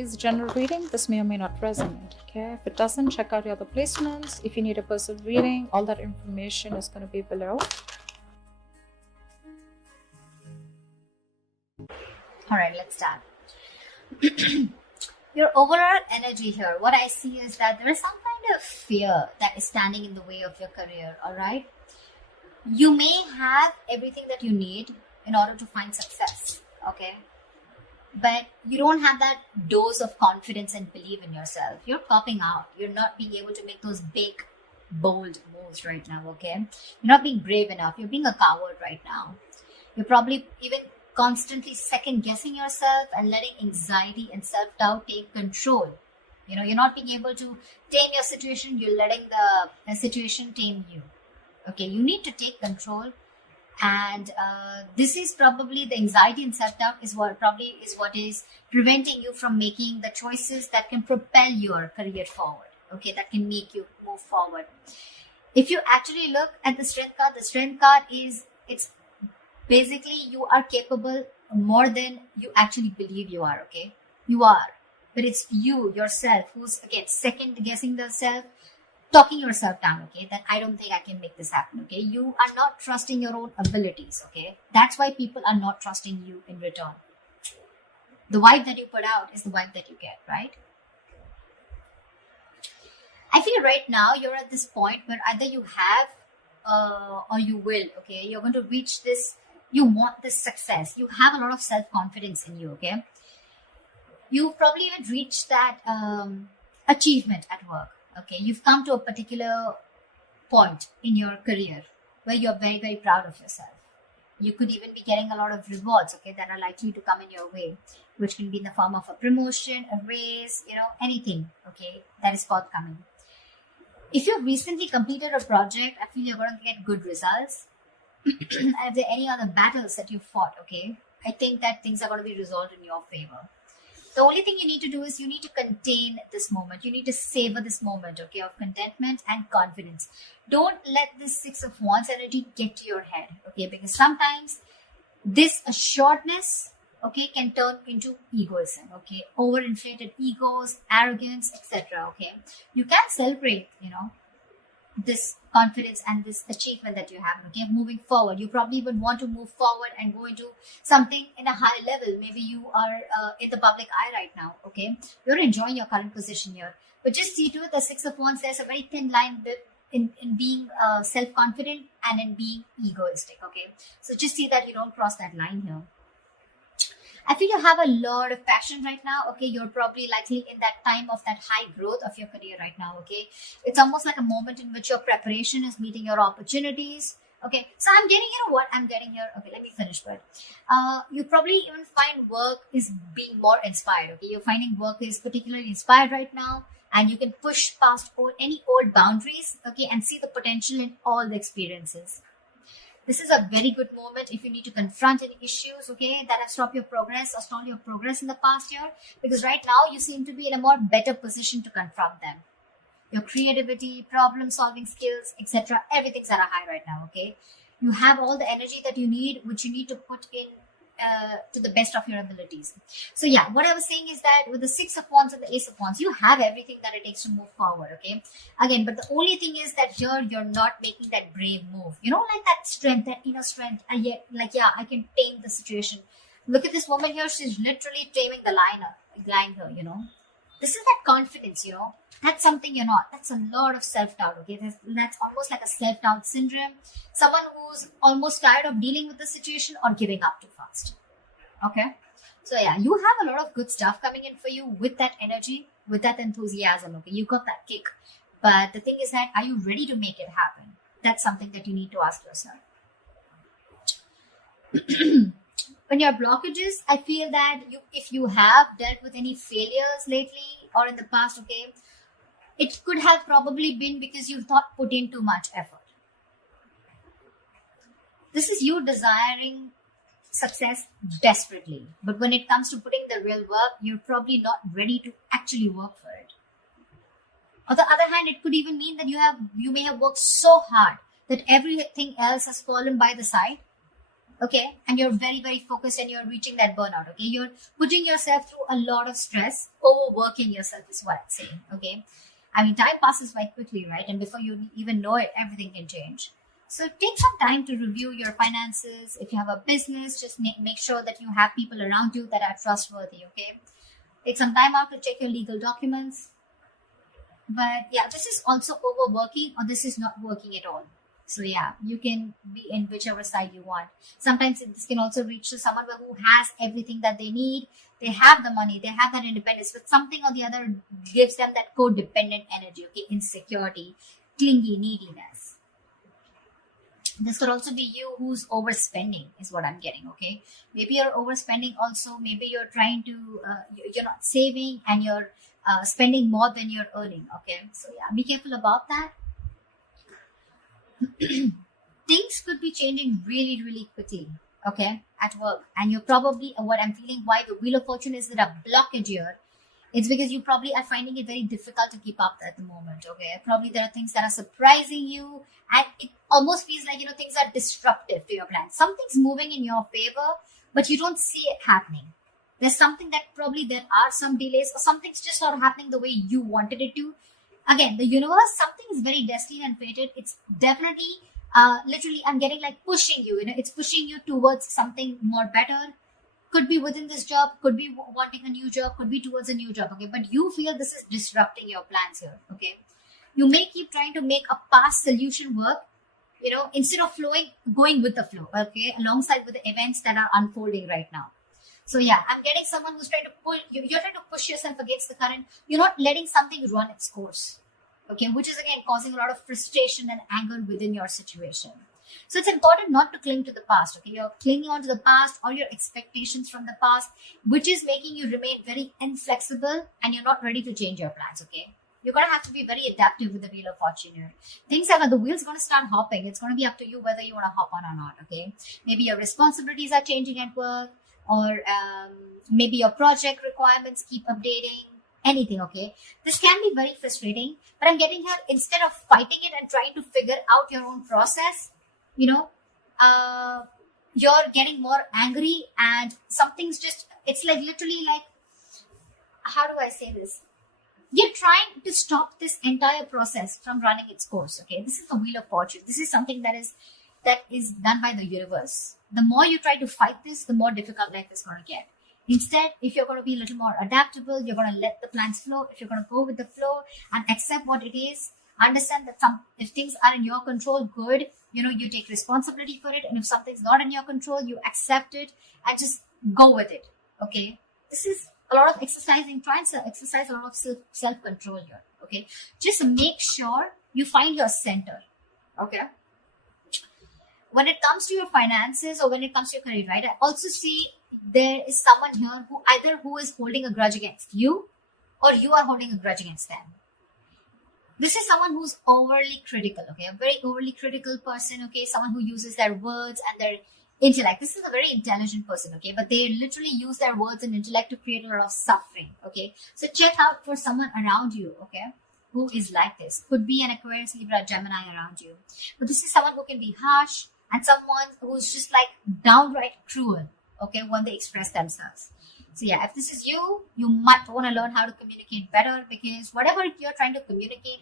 is a general reading. This may or may not resonate. Okay, if it doesn't, check out your other placements. If you need a personal reading, all that information is going to be below. All right, let's start. Your overall energy here, what I see is that there is some kind of fear that is standing in the way of your career. All right, you may have everything that you need in order to find success. Okay, but you don't have that dose of confidence and belief in yourself. You're copping out. You're not being able to make those big, bold moves right now. Okay, you're not being brave enough. You're being a coward right now. You're probably even constantly second guessing yourself and letting anxiety and self-doubt take control. You know, you're not being able to tame your situation. You're letting the situation tame you. Okay, you need to take control. And this is probably the anxiety and self-doubt is what is preventing you from making the choices that can propel your career forward. Okay, that can make you move forward. If you actually look at the strength card is, it's basically you are capable more than you actually believe you are. Okay, you are, but it's you yourself who's again second guessing the self, talking yourself down. Okay, that I don't think I can make this happen. Okay, you are not trusting your own abilities. Okay, that's why people are not trusting you in return. The vibe that you put out is the vibe that you get, right? I feel right now you're at this point where either you have or you will. Okay, you're going to reach this. You want this success. You have a lot of self-confidence in you. Okay, you've probably even reached that achievement at work. Okay, you've come to a particular point in your career where you're very, very proud of yourself. You could even be getting a lot of rewards, okay, that are likely to come in your way, which can be in the form of a promotion, a raise, you know, anything, okay, that is forthcoming. If you've recently completed a project, I feel you're going to get good results. And if there are any other battles that you fought, okay, I think that things are going to be resolved in your favor. The only thing you need to do is you need to contain this moment. You need to savor this moment, okay, of contentment and confidence. Don't let this Six of Wands energy get to your head, okay, because sometimes this assuredness, okay, can turn into egoism, okay, overinflated egos, arrogance, etc., okay. You can celebrate, you know, this confidence and this achievement that you have, okay, moving forward. You probably would want to move forward and go into something in a high level. Maybe you are in the public eye right now, okay, you're enjoying your current position here, but just see to it, the Six of Wands, there's a very thin line in being self-confident and in being egoistic, okay, so just see that you don't cross that line here. I feel you have a lot of passion right now, okay. You're probably likely in that time of that high growth of your career right now, okay. It's almost like a moment in which your preparation is meeting your opportunities, okay. So I'm getting, you know what, I'm getting here, okay, let me finish, but you probably even find work is being more inspired, okay. You're finding work is particularly inspired right now, and you can push past any old boundaries, okay, and see the potential in all the experiences. This is a very good moment if you need to confront any issues, okay, that have stopped your progress or stalled your progress in the past year, because right now you seem to be in a more better position to confront them. Your creativity, problem solving skills, etc., everything's at a high right now, okay. You have all the energy that you need, which you need to put in to the best of your abilities. So yeah, what I was saying is that with the Six of Wands and the Ace of Wands, you have everything that it takes to move forward, okay. Again, but the only thing is that here you're not making that brave move. You don't like that strength, that inner strength, and yet like, yeah, I can tame the situation. Look at this woman here, she's literally taming the lion here, you know. This is that confidence, you know. That's something you're not. That's a lot of self-doubt, okay. That's almost like a self-doubt syndrome. Someone who's almost tired of dealing with the situation or giving up too fast, okay. So yeah, you have a lot of good stuff coming in for you with that energy, with that enthusiasm, okay. You got that kick, but the thing is that, are you ready to make it happen? That's something that you need to ask yourself. When your blockages, I feel that if you have dealt with any failures lately or in the past, okay, it could have probably been because you thought put in too much effort. This is you desiring success desperately, but when it comes to putting the real work, you're probably not ready to actually work for it. On the other hand, it could even mean that you may have worked so hard that everything else has fallen by the side, okay, and you're very, very focused and you're reaching that burnout, okay. You're putting yourself through a lot of stress, overworking yourself is what I'm saying, okay? I mean, time passes by quickly, right? And before you even know it, everything can change. So take some time to review your finances. If you have a business, just make sure that you have people around you that are trustworthy, okay? Take some time out to check your legal documents. But yeah, this is also overworking, or this is not working at all. So yeah, you can be in whichever side you want. Sometimes this can also reach to someone who has everything that they need. They have the money, they have that independence, but something or the other gives them that codependent energy, okay? Insecurity, clingy, neediness. This could also be you who's overspending, is what I'm getting, okay? Maybe you're overspending also. Maybe you're trying to, you're not saving and you're spending more than you're earning, okay? So yeah, be careful about that. Things could be changing really, really quickly, okay, at work. And you're probably, what I'm feeling, why the Wheel of Fortune is that a blockage here, it's because you probably are finding it very difficult to keep up at the moment, okay? Probably there are things that are surprising you, and it almost feels like, things are disruptive to your plans. Something's moving in your favor, but you don't see it happening. There's something that probably there are some delays, or something's just not happening the way you wanted it to. Again, the universe, something is very destined and fated. It's definitely, literally, I'm getting like pushing you, it's pushing you towards something more better. Could be within this job, could be wanting a new job, could be towards a new job, okay? But you feel this is disrupting your plans here, okay? You may keep trying to make a past solution work, instead of going with the flow, okay? Alongside with the events that are unfolding right now. So yeah, I'm getting someone who's trying to pull, you're trying to push yourself against the current. You're not letting something run its course, okay? Which is again causing a lot of frustration and anger within your situation. So it's important not to cling to the past, okay? You're clinging on to the past or your expectations from the past, which is making you remain very inflexible and you're not ready to change your plans, okay? You're going to have to be very adaptive with the Wheel of Fortune here. Things the wheel's going to start hopping. It's going to be up to you whether you want to hop on or not, okay? Maybe your responsibilities are changing at work, or maybe your project requirements keep updating, anything, okay? This can be very frustrating, but I'm getting here, instead of fighting it and trying to figure out your own process, you're getting more angry, and something's just, it's like literally like, how do I say this? You're trying to stop this entire process from running its course, okay? This is the Wheel of Fortune. This is something that is done by the universe. The more you try to fight this, the more difficult life is going to get. Instead, if you're going to be a little more adaptable, you're going to let the plans flow. If you're going to go with the flow and accept what it is, understand that if things are in your control, good, you take responsibility for it. And if something's not in your control, you accept it and just go with it, okay? This is a lot of exercising, trying to exercise a lot of self-control here, okay? Just make sure you find your center, okay? When it comes to your finances or when it comes to your career, right, I also see there is someone here who is holding a grudge against you, or you are holding a grudge against them. This is someone who's overly critical, okay? A very overly critical person, okay? Someone who uses their words and their intellect. This is a very intelligent person, okay? But they literally use their words and intellect to create a lot of suffering, okay? So check out for someone around you, okay, who is like this. Could be an Aquarius, Libra, Gemini around you. But this is someone who can be harsh and someone who's just like downright cruel, okay, when they express themselves. So yeah, if this is you, you might want to learn how to communicate better, because whatever you're trying to communicate,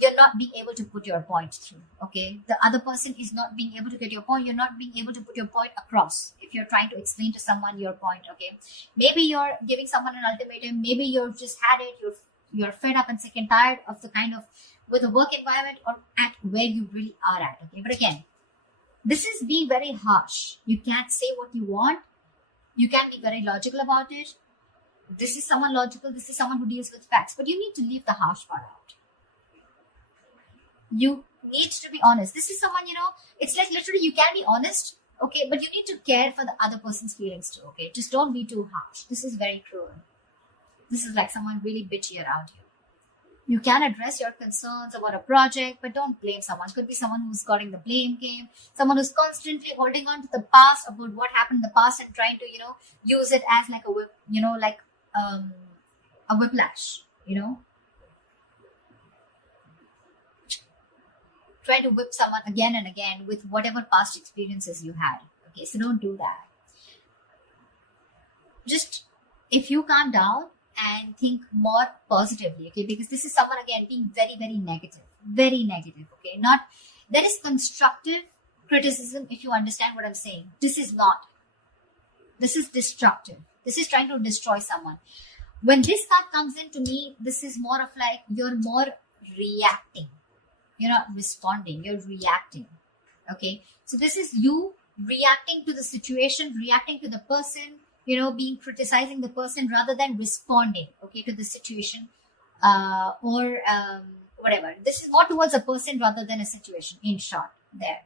you're not being able to put your point through, okay? The other person is not being able to get your point. You're not being able to put your point across if you're trying to explain to someone your point, okay? Maybe you're giving someone an ultimatum. Maybe you've just had it. You're fed up and sick and tired of the kind of, with the work environment or at where you really are at, okay? But again, this is being very harsh. You can't say what you want. You can be very logical about it. This is someone logical. This is someone who deals with facts. But you need to leave the harsh part out. You need to be honest. This is someone, it's like literally you can be honest, okay? But you need to care for the other person's feelings too, okay? Just don't be too harsh. This is very cruel. This is like someone really bitchy around you. You can address your concerns about a project, but don't blame someone. Could be someone who's got in the blame game, someone who's constantly holding on to the past, about what happened in the past, and trying to, use it as like a whip, a whiplash, Try to whip someone again and again with whatever past experiences you had. Okay, so don't do that. Just, if you calm down and think more positively, okay? Because this is someone, again, being very, very negative, okay? Not, there is constructive criticism, if you understand what I'm saying. This is not. This is destructive. This is trying to destroy someone. When this card comes in, to me, this is more of like, you're more reacting. You're not responding, you're reacting, okay? So this is you reacting to the situation, reacting to the person, being criticizing the person rather than responding, okay, to the situation or whatever. This is more towards a person rather than a situation, in short, there.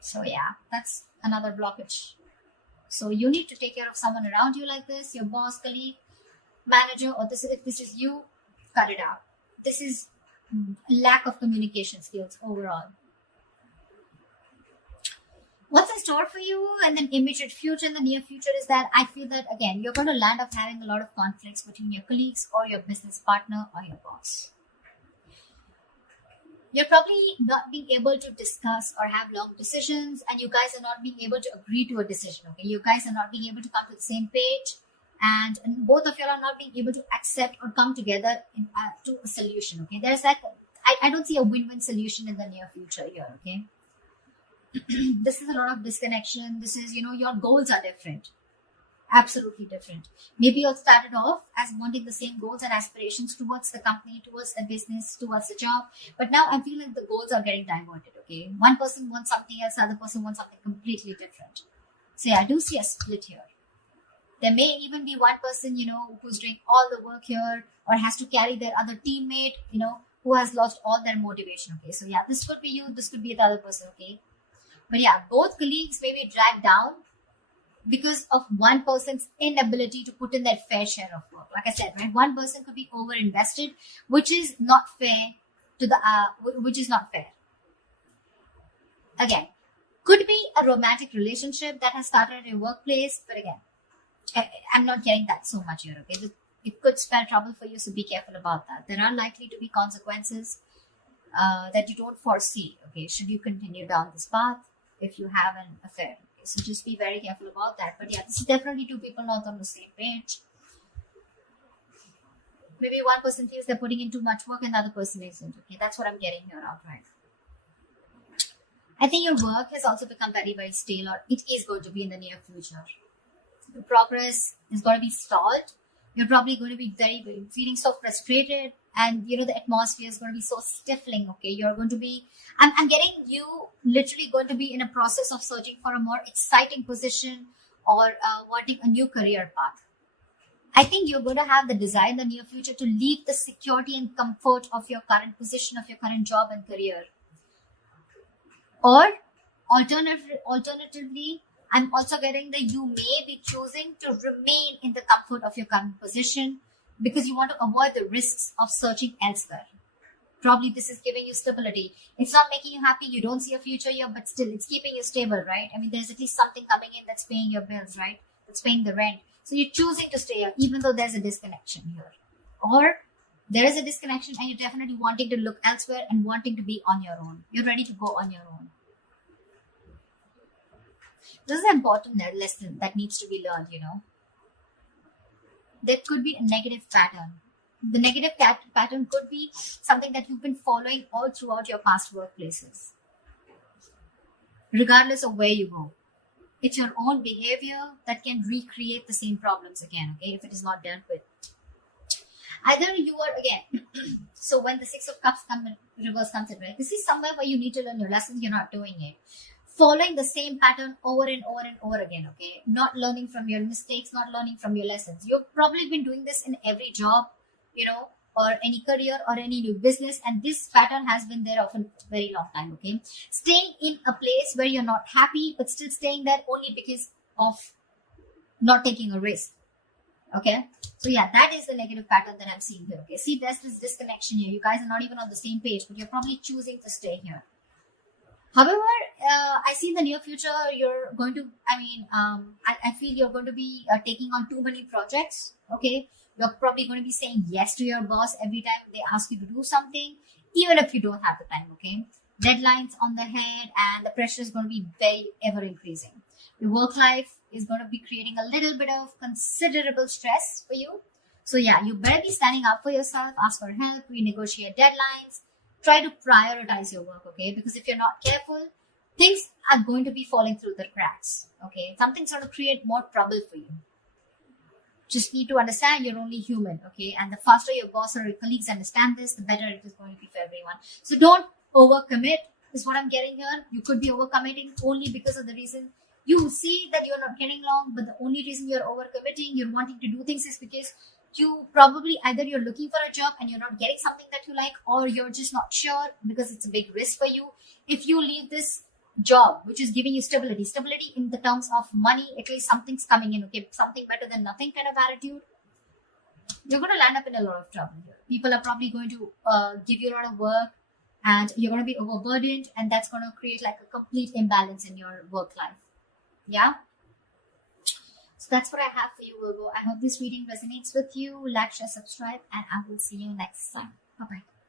So yeah, that's another blockage. So you need to take care of someone around you like this, your boss, colleague, manager, or if this is you, cut it out. This is lack of communication skills overall. What's in store for you in the immediate future, in the near future, is that I feel that, again, you're going to land up having a lot of conflicts between your colleagues or your business partner or your boss. You're probably not being able to discuss or have long decisions, and you guys are not being able to agree to a decision, okay? You guys are not being able to come to the same page, and both of you are not being able to accept or come together to a solution, okay? There's like, I don't see a win-win solution in the near future here, okay? This is a lot of disconnection. This is, your goals are different. Absolutely different. Maybe you started off as wanting the same goals and aspirations towards the company, towards the business, towards the job. But now I feel like the goals are getting diverted, okay? One person wants something else, the other person wants something completely different. So yeah, I do see a split here. There may even be one person, who's doing all the work here or has to carry their other teammate, who has lost all their motivation, okay? So yeah, this could be you, this could be the other person, okay? But yeah, both colleagues may be dragged down because of one person's inability to put in their fair share of work. Like I said, right? One person could be over-invested, which is not fair which is not fair. Again, could be a romantic relationship that has started in a workplace, but again, I'm not getting that so much here, okay? It could spell trouble for you, so be careful about that. There are likely to be consequences that you don't foresee, okay? Should you continue down this path if you have an affair. Okay? So just be very careful about that. But yeah, this is definitely two people not on the same page. Maybe one person feels they're putting in too much work and the other person isn't, okay? That's what I'm getting here outright. I think your work has also become very, very stale, or it is going to be in the near future. The progress is going to be stalled. You're probably going to be very, very feeling so frustrated, and the atmosphere is going to be so stifling, okay? You're going to be, I'm getting you literally going to be in a process of searching for a more exciting position or wanting a new career path. I think you're going to have the desire in the near future to leave the security and comfort of your current position, of your current job and career. Or alternatively, I'm also getting that you may be choosing to remain in the comfort of your current position because you want to avoid the risks of searching elsewhere. Probably this is giving you stability. It's not making you happy. You don't see a future here, but still it's keeping you stable, right? I mean, there's at least something coming in that's paying your bills, right? That's paying the rent. So you're choosing to stay here, even though there's a disconnection here. Or there is a disconnection and you're definitely wanting to look elsewhere and wanting to be on your own. You're ready to go on your own. This is an important lesson that needs to be learned, There could be a negative pattern. The negative pattern could be something that you've been following all throughout your past workplaces. Regardless of where you go. It's your own behavior that can recreate the same problems again, okay, if it is not dealt with. Either you are, again, so when the Six of Cups reverse comes in, right? This is somewhere where you need to learn your lessons, you're not doing it. Following the same pattern over and over and over again, okay? Not learning from your mistakes, not learning from your lessons. You've probably been doing this in every job, or any career or any new business, and this pattern has been there for a very long time, okay? Staying in a place where you're not happy, but still staying there only because of not taking a risk, okay? So yeah, that is the negative pattern that I'm seeing here, okay? See, there's this disconnection here. You guys are not even on the same page, but you're probably choosing to stay here. However, I see in the near future, you're going to, I feel you're going to be taking on too many projects, okay? You're probably going to be saying yes to your boss every time they ask you to do something, even if you don't have the time, okay? Deadlines on the head, and the pressure is going to be very ever increasing. Your work life is going to be creating a little bit of considerable stress for you. So yeah, you better be standing up for yourself, ask for help, renegotiate deadlines, try to prioritize your work, okay? Because if you're not careful, things are going to be falling through the cracks, okay? Something's going to create more trouble for you. Just need to understand you're only human, okay? And the faster your boss or your colleagues understand this, the better it is going to be for everyone. So don't overcommit, is what I'm getting here. You could be overcommitting only because of the reason you see that you're not getting along, but the only reason you're overcommitting, you're wanting to do things, is because you probably either you're looking for a job and you're not getting something that you like, or you're just not sure because it's a big risk for you. If you leave this job, which is giving you stability in the terms of money, at least something's coming in, okay, something better than nothing kind of attitude, you're going to land up in a lot of trouble here. People are probably going to give you a lot of work, and you're going to be overburdened, and that's going to create like a complete imbalance in your work life. Yeah. So that's what I have for you, Virgo. I hope this reading resonates with you. Like, share, subscribe, and I will see you next time. Bye-bye.